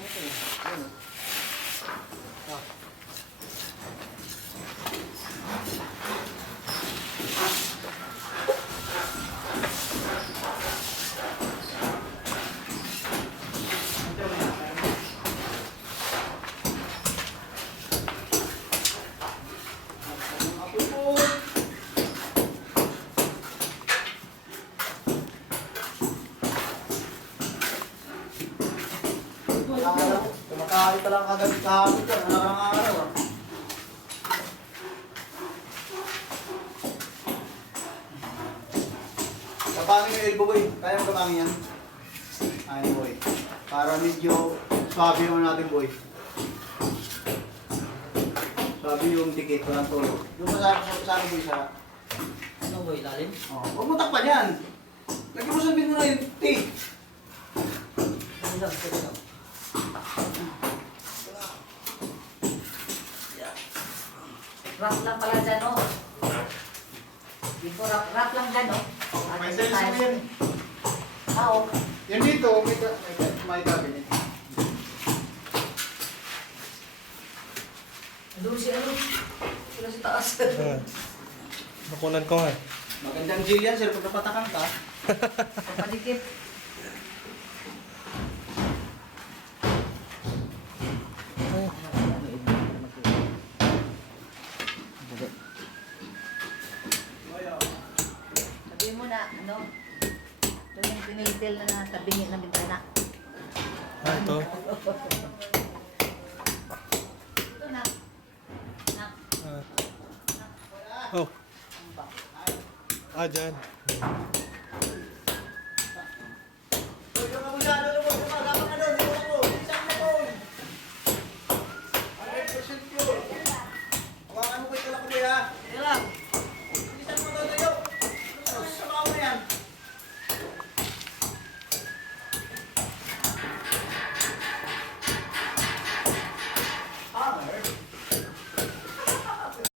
mo ito eh. Yan o. Ah. Kumakain pa lang kagad kahapon dyan. Araw-araw ah. Kapangin yung elbow boy. Kaya mo kapangin yan? Ayun boy. Para medyo swabe yung natin boy. Swabe yung tikit. Walang tulo. Doon sa akin boy sa... Ano boy, lalim? Oh, huwag mo takpan yan. Lagyan mo sabihin mo na yung tape. Ano lang, pwede lang. Wrap lang pala dyan, oh. Dito, wrap lang dyan, oh. May size mo yan. Oo. Yan dito, may cabinet. Doon si ano? Sila sa taas. Nakunan ko nga. Magandang deal yan, sir. Pag napatakan ka. Papadikit. Sabihin mo na, ano? Ito yung pinitil na nasa bingi ng bintana. Ah, ito. Ito na. Na. Ah. Oh. Ah, dyan.